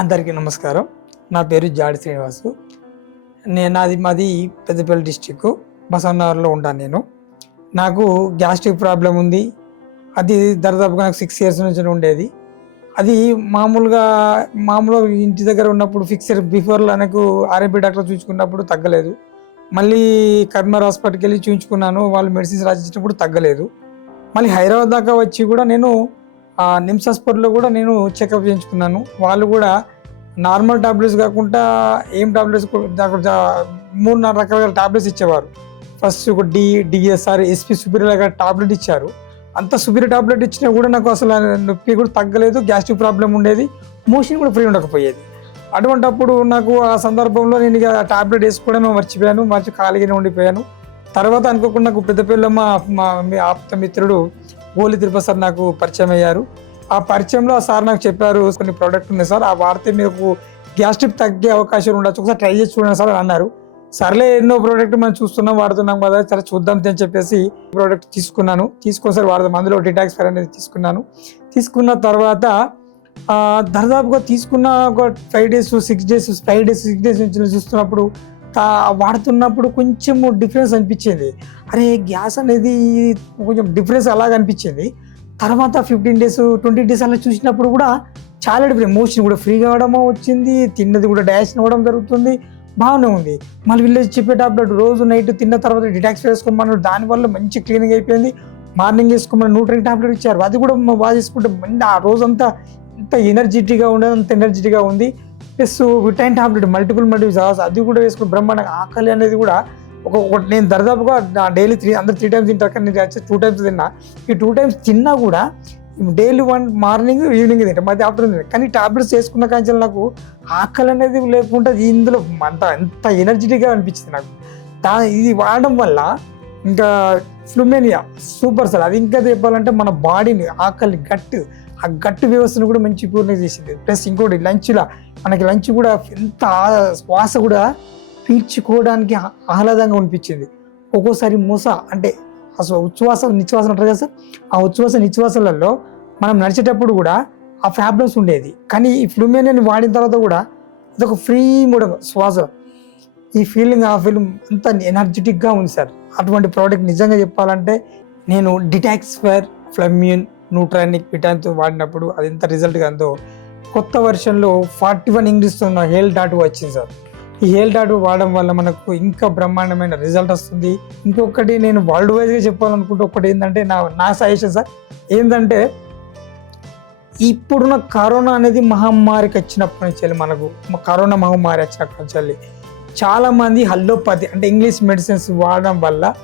అందరికీ నమస్కారం. నా పేరు జాడి శ్రీనివాసు. మాది పెద్దపల్లి డిస్టిక్ బసవనగర్లో ఉంటాను నేను. నాకు గ్యాస్ట్రిక్ ప్రాబ్లం ఉంది. అది దాదాపుగా నాకు 6 years నుంచి ఉండేది. అది మామూలుగా ఇంటి దగ్గర ఉన్నప్పుడు బిఫోర్లో నాకు ఆర్ఎంపీ డాక్టర్ చూసుకున్నప్పుడు తగ్గలేదు. మళ్ళీ కర్మర్ హాస్పిటల్కి వెళ్ళి చూపించుకున్నాను. వాళ్ళు మెడిసిన్స్ రాసిచ్చినప్పుడు తగ్గలేదు. మళ్ళీ హైదరాబాద్ దాకా వచ్చి కూడా నేను నిమ్స్ హాస్పిటల్లో కూడా నేను చెకప్ చేయించుకున్నాను. వాళ్ళు కూడా నార్మల్ టాబ్లెట్స్ కాకుండా ఏం టాబ్లెట్స్ 3-4 రకాల టాబ్లెట్స్ ఇచ్చేవారు. ఫస్ట్ ఒక డిఎస్ఆర్ ఎస్పీ సుపీరియర్ టాబ్లెట్ ఇచ్చారు. అంత సుపీరియర్ టాబ్లెట్ ఇచ్చినా కూడా నాకు అసలు నొప్పి కూడా తగ్గలేదు. గ్యాస్ట్రిక్ ప్రాబ్లం ఉండేది, మోషన్ కూడా ఫ్రీ ఉండకపోయేది. అటువంటప్పుడు నాకు ఆ సందర్భంలో నేను ఇక టాబ్లెట్ వేసుకోవడమే మర్చిపోయాను, ఖాళీగానే ఉండిపోయాను. తర్వాత అనుకోకుండా నాకు పెద్దపల్లిలో మా ఆప్త మిత్రుడు గోలి తిరుపతి సార్ నాకు పరిచయం అయ్యారు. ఆ పరిచయంలో ఆ సార్ నాకు చెప్పారు, కొన్ని ప్రోడక్ట్ ఉన్నాయి సార్, ఆ వాడితే మీకు గ్యాస్ట్రిక్ తగ్గే అవకాశం ఉండొచ్చు, ఒకసారి ట్రై చేసి చూడండి సార్ అని అన్నారు. సర్లే, ఎన్నో ప్రోడక్ట్ మనం చూస్తున్నాం వాడుతున్నాం కదా, సరే చూద్దాం అని చెప్పేసి ప్రోడక్ట్ తీసుకొని సార్ వాడదాం. అందులో డిటాక్స్ఫైర్ అనేది తీసుకున్న తర్వాత దాదాపుగా తీసుకున్న ఒక 5 days 6 days నుంచి చూస్తున్నప్పుడు వాడుతున్నప్పుడు కొంచెం డిఫరెన్స్ అనిపించింది. అరే, గ్యాస్ అనేది కొంచెం డిఫరెన్స్ అలాగ అనిపించింది. తర్వాత 15 days 20 days అలా చూసినప్పుడు కూడా చాలా డిఫరెంట్, మోషన్ కూడా ఫ్రీ కావడము వచ్చింది, తిన్నది కూడా డైజెషన్ అవ్వడం జరుగుతుంది, బాగానే ఉంది. మళ్ళీ విలేజ్ చెప్పే టాబ్లెట్ రోజు నైట్ తిన్న తర్వాత డిటాక్స్ వేసుకోమన్నారు, దానివల్ల మంచి క్లీనింగ్ అయిపోయింది. మార్నింగ్ వేసుకోమని న్యూట్రిన్ టాబ్లెట్ ఇచ్చారు, అది కూడా బాగా చేసుకుంటే ఆ రోజంతా ఎంత ఎనర్జెటిక్గా ఉండదు, అంత ఎనర్జెటిక్గా ఉంది. ప్లస్ విటైన్ టాబ్లెట్ మల్టిపుల్ అది కూడా వేసుకుని బ్రహ్మాండంగా ఆకలి అనేది కూడా నేను దాదాపుగా డైలీ 3 times తింటారు, కానీ నేను 2 times తిన్నా. ఈ 2 times తిన్నా కూడా డైలీ 1 మార్నింగ్ ఈవినింగ్ తింటా, మధ్య ఆఫ్టర్నూన్ తింటా. కానీ టాబ్లెట్స్ వేసుకున్న కానీ నాకు ఆకలి అనేది లేకుండా ఇందులో ఎంత ఎనర్జెటిక్గా అనిపించింది నాకు. ఇది వాడడం వల్ల ఇంకా ఫ్లూమేనియా సూపర్ సార్. అది ఇంకా చెప్పాలంటే మన బాడీని ఆకలి ఆ గట్టు వ్యవస్థను కూడా మంచి పూర్ణ చేసింది. ప్లస్ ఇంకోటి మనకి లంచ్ కూడా ఎంత శ్వాస కూడా పీల్చుకోవడానికి ఆహ్లాదంగా అనిపించింది. ఒక్కోసారి అంటే అసలు నిశ్వాసం అంటారు కదా సార్, ఆ నిశ్వాసాలలో మనం నడిచేటప్పుడు కూడా ఆ ప్రాబ్లమ్స్ ఉండేది. కానీ ఈ ఫ్లూమేనియాని వాడిన తర్వాత కూడా అదొక ఫ్రీ మూడ శ్వాస, ఈ ఫీలింగ్ అంత ఎనర్జెటిక్గా ఉంది సార్. అటువంటి ప్రోడక్ట్ నిజంగా చెప్పాలంటే నేను డిటాక్స్ఫైర్ ఫ్లమ్యూన్ న్యూట్రానిక్ విటామిన్తో వాడినప్పుడు అది ఎంత రిజల్ట్గా ఉందో, కొత్త వర్షన్లో 41 ఇంగ్లీష్తో ఉన్న హెల్.2 వచ్చింది సార్. ఈ హెల్.2 వాడడం వల్ల మనకు ఇంకా బ్రహ్మాండమైన రిజల్ట్ వస్తుంది. ఇంకొకటి నేను వరల్డ్ వైజ్గా చెప్పాలనుకుంటే ఒకటి ఏంటంటే నా సజెషన్ సార్ ఏంటంటే, ఇప్పుడున్న కరోనా అనేది మహమ్మారికి వచ్చినప్పటి నుంచి మనకు కరోనా మహమ్మారి వచ్చినప్పటి నుంచి చాలామంది అల్లోపతి అంటే ఇంగ్లీష్ మెడిసిన్స్ వాడడం వల్ల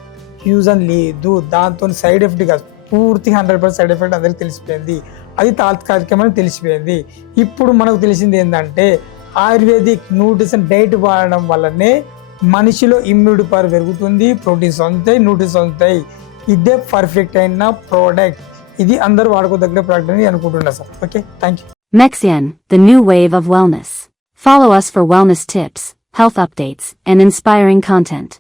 యూజ్ అని లేదు, దాంతో సైడ్ ఎఫెక్ట్ కాదు, పూర్తి 100% సైడ్ ఎఫెక్ట్ అందరికి తెలిసిపోయింది. అది తాత్కాలికమని తెలిసిపోయింది. ఇప్పుడు మనకు తెలిసింది ఏంటంటే ఆయుర్వేదిక్ న్యూట్రిషన్ డైట్ వాడడం వల్లనే మనిషిలో ఇమ్యూనిటీ పవర్ పెరుగుతుంది, ప్రోటీన్స్ అందుతాయి, న్యూట్రిషన్స్ అందుతాయి. ఇదే పర్ఫెక్ట్ అయిన ప్రోడక్ట్. ఇది అందరూ వాడుకోదగిన ప్రోడక్ట్ అని అనుకుంటున్నా sir. Okay, thank you. Mexian, the new wave of wellness. Follow us for wellness tips, health updates, and inspiring content.